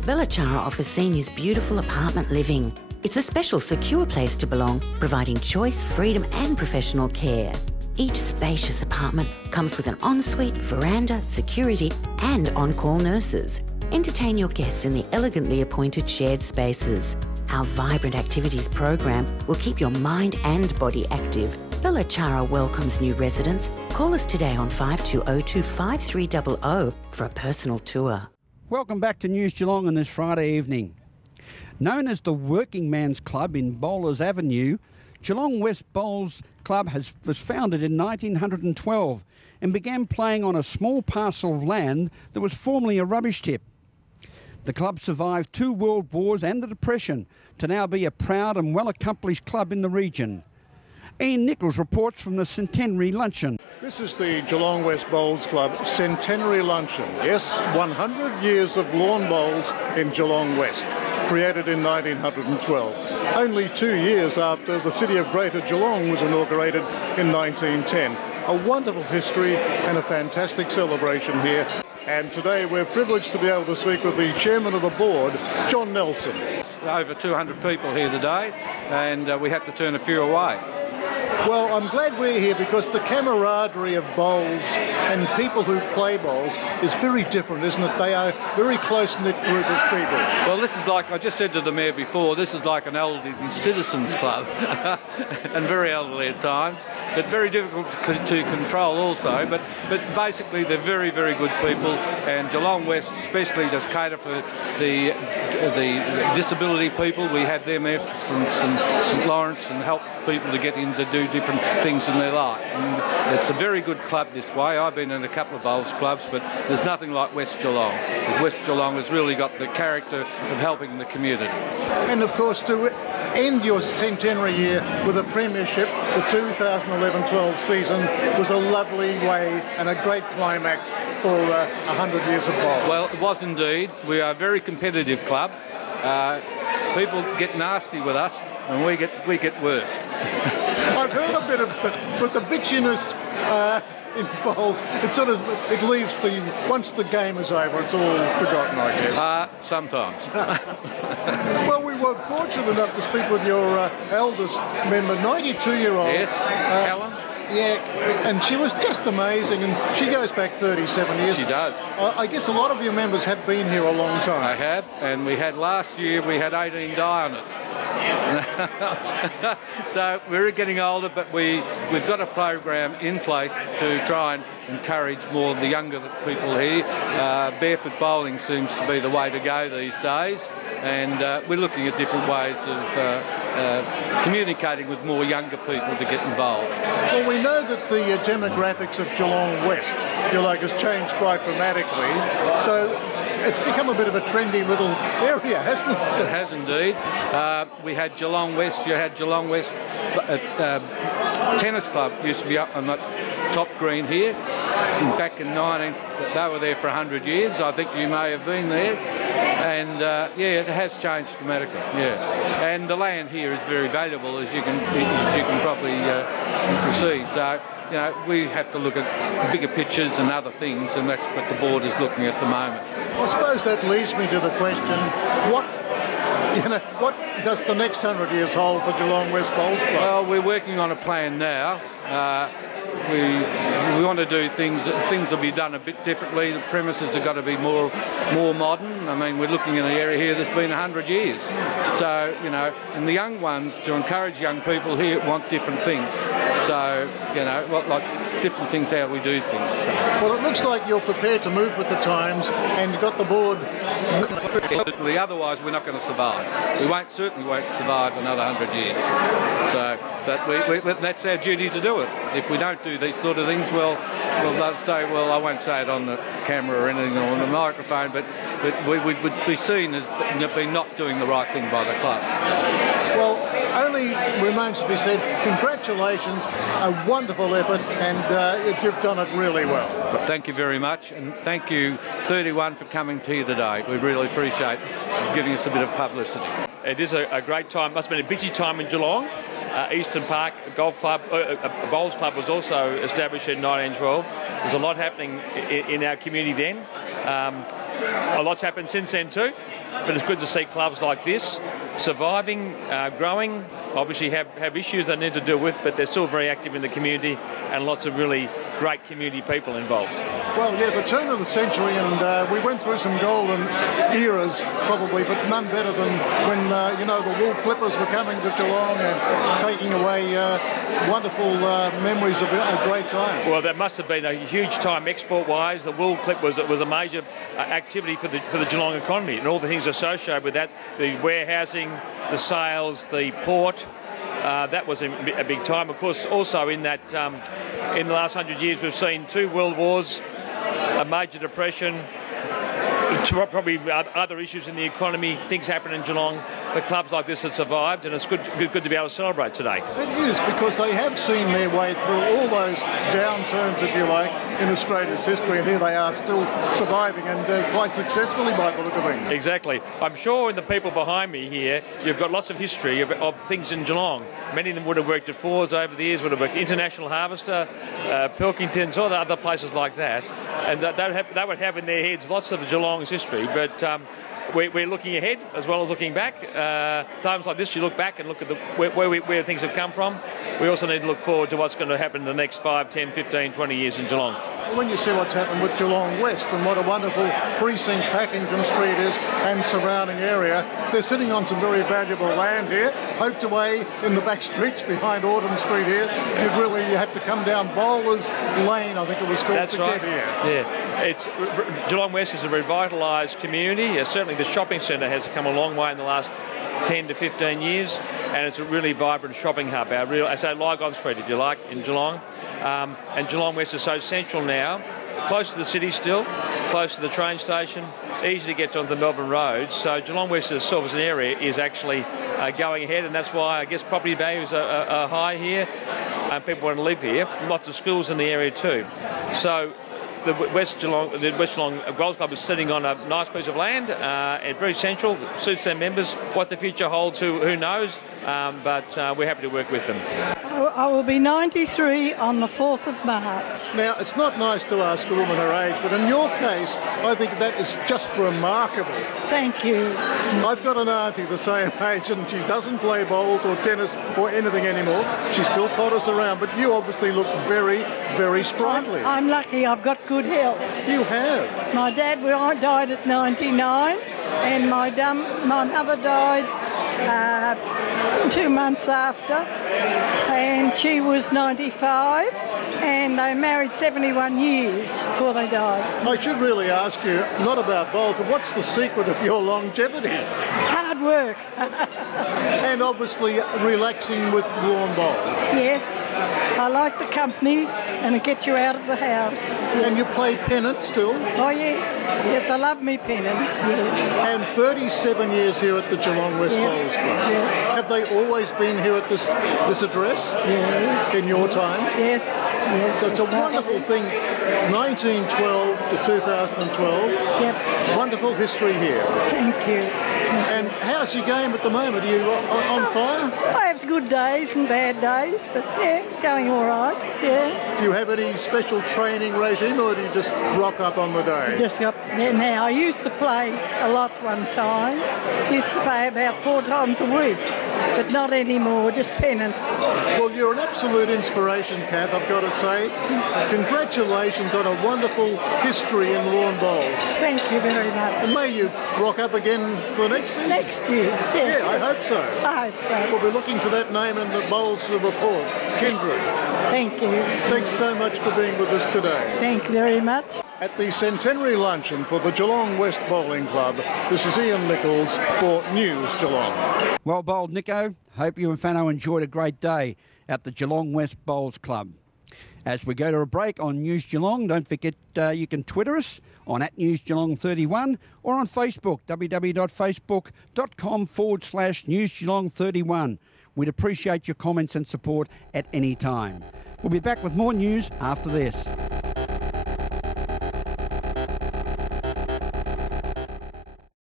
Belachara offers seniors beautiful apartment living. It's a special, secure place to belong, providing choice, freedom and professional care. Each spacious apartment comes with an ensuite, veranda, security and on-call nurses. Entertain your guests in the elegantly appointed shared spaces. Our vibrant activities program will keep your mind and body active. Belachara welcomes new residents. Call us today on 5202 5300 for a personal tour. Welcome back to News Geelong on this Friday evening. Known as the Working Man's Club in Bowlers Avenue, Geelong West Bowls Club was founded in 1912 and began playing on a small parcel of land that was formerly a rubbish tip. The club survived 2 world wars and the Depression to now be a proud and well-accomplished club in the region. Ian Nichols reports from the Centenary Luncheon. This is the Geelong West Bowls Club Centenary Luncheon. Yes, 100 years of lawn bowls in Geelong West, created in 1912. Only 2 years after the city of Greater Geelong was inaugurated in 1910. A wonderful history and a fantastic celebration here. And today we're privileged to be able to speak with the chairman of the board, John Nelson. Over 200 people here today, and we had to turn a few away. Well, I'm glad we're here because the camaraderie of bowls and people who play bowls is very different, isn't it? They are a very close-knit group of people. Well, this is like, I just said to the Mayor before, this is like an elderly citizens club, and very elderly at times, but very difficult to control also. But basically, they're very, very good people, and Geelong West especially does cater for the disability people. We had them there from St Lawrence and help people to get in to do different things in their life. And it's a very good club this way. I've been in a couple of bowls clubs, but there's nothing like West Geelong. West Geelong has really got the character of helping the community. And of course, to end your centenary year with a premiership, the 2011-12 season was a lovely way and a great climax for 100 years of bowls. Well, it was indeed. We are a very competitive club. People get nasty with us, and we get worse. I've heard a bit of it, but the bitchiness in bowls, it leaves once the game is over, it's all forgotten, I guess. Sometimes. Well, we were fortunate enough to speak with your eldest member, 92-year-old. Yes, Helen. Yeah, and she was just amazing, and she goes back 37 years. She does. I guess a lot of your members have been here a long time. I have, and last year we had 18 die on us. So we're getting older, but we've got a program in place to try and encourage more of the younger people here. Barefoot bowling seems to be the way to go these days, and we're looking at different ways of communicating with more younger people to get involved. Well, we know that the demographics of Geelong West, if you like, has changed quite dramatically, so it's become a bit of a trendy little area, hasn't it? It has indeed. We had Geelong West, you had Geelong West Tennis Club used to be up on the top green here. Back in they were there for 100 years. I think you may have been there. And yeah, it has changed dramatically. Yeah, and the land here is very valuable, as you can probably see. So you know, we have to look at bigger pictures and other things, and that's what the board is looking at the moment. I suppose that leads me to the question: what does the next 100 years hold for Geelong West Bowls Club? Well, we're working on a plan now. We want to do things will be done a bit differently. The premises have got to be more modern. I mean, we're looking in an area here that's been 100 years. So, you know, and the young ones, to encourage young people here, want different things. So, you know, like different things, how we do things. So. Well, it looks like you're prepared to move with the times and got the board. Otherwise, we're not going to survive. We certainly won't survive another 100 years. So, but that's our duty to do it. If we don't do these sort of things, well, they'll say, well, I won't say it on the camera or anything or on the microphone, but we would be seen as being not doing the right thing by the club. So. Well, only remains to be said, congratulations, a wonderful effort, and you've done it really well. But thank you very much, and thank you, 31, for coming here today. We really appreciate giving us a bit of publicity. It is a great time. Must have been a busy time in Geelong. Eastern Park Golf Club, Bowls Club was also established in 1912. There's a lot happening in our community then. A lot's happened since then too, but it's good to see clubs like this surviving, growing. Obviously have issues they need to deal with, but they're still very active in the community and lots of really great community people involved. Well, yeah, the turn of the century, and we went through some golden eras probably, but none better than when, the wool clippers were coming to Geelong and taking away wonderful memories of a great time. Well, that must have been a huge time export-wise. The wool clip was a major activity for the Geelong economy, and all the things associated with that, the warehousing, the sales, the port. That was a big time. Of course, also in that, in the last 100 years, we've seen 2 world wars, a major depression, probably other issues in the economy, things happen in Geelong, but clubs like this have survived, and it's good to be able to celebrate today. It is, because they have seen their way through all those downturns, if you like, in Australia's history, and here they are still surviving, and quite successfully by the look of things. Exactly. I'm sure in the people behind me here, you've got lots of history of things in Geelong. Many of them would have worked at Fords over the years, would have worked International Harvester, Pilkingtons, all the other places like that, and they would have in their heads lots of Geelong's history, but we're looking ahead as well as looking back. Times like this, you look back and look at where things have come from. We also need to look forward to what's going to happen in the next 5, 10, 15, 20 years in Geelong. When you see what's happened with Geelong West and what a wonderful precinct Packington Street is and surrounding area, they're sitting on some very valuable land here, poked away in the back streets behind Autumn Street here. You have to come down Bowlers Lane, I think it was called. That's right. Get here. Yeah, Geelong West is a revitalised community. Certainly the shopping centre has come a long way in the last 10 to 15 years, and it's a really vibrant shopping hub. I say Lygon Street, if you like, in Geelong. And Geelong West is so central now, close to the city still, close to the train station, easy to get onto the Melbourne roads. So Geelong West itself as an area is actually going ahead, and that's why I guess property values are high here, and people want to live here. Lots of schools in the area too. So the West Geelong Bowls Club is sitting on a nice piece of land, and very central, suits their members. What the future holds, who knows, but we're happy to work with them. I will be 93 on the 4th of March. Now, it's not nice to ask a woman her age, but in your case, I think that is just remarkable. Thank you. I've got an auntie the same age, and she doesn't play bowls or tennis or anything anymore. She still potters around, but you obviously look very, very sprightly. I'm lucky I've got good health. You have. My dad died at 99, and my mother died 2 months after, and she was 95, and they married 71 years before they died. I should really ask you, not about bowls, but what's the secret of your longevity? Hard work. And obviously relaxing with lawn bowls. Yes, I like the company, and it gets you out of the house. Yes. And you play pennant still? Oh yes, yes, I love me pennant, yes. And 37 years here at the Geelong West Bowls Club. Yes. Have they always been here at this address? Yes. In your time? Yes, yes. So it's a wonderful thing, 1912 to 2012. Yep. Wonderful history here. Thank you. And how's your game at the moment? Are you on fire? I have good days and bad days, but yeah, going all right, yeah. Do you have any special training regime, or do you just rock up on the day? Just up there now. I used to play a lot one time. Used to play about 4 times a week, but not anymore, just pennant. Well, you're an absolute inspiration, Kath, I've got to say. Congratulations on a wonderful history in lawn bowls. Thank you very much. And may you rock up again for next season? Next year, yeah. Yeah, I hope so. I hope so. We'll be looking for that name in the bowls report. Kindred. Thank you. Thanks so much for being with us today. Thank you very much. At the centenary luncheon for the Geelong West Bowling Club, this is Ian Nichols for News Geelong. Well bowled, Nico. Hope you and Fano enjoyed a great day at the Geelong West Bowls Club. As we go to a break on News Geelong, don't forget you can Twitter us on @NewsGeelong31 or on Facebook, www.facebook.com/NewsGeelong31. We'd appreciate your comments and support at any time. We'll be back with more news after this.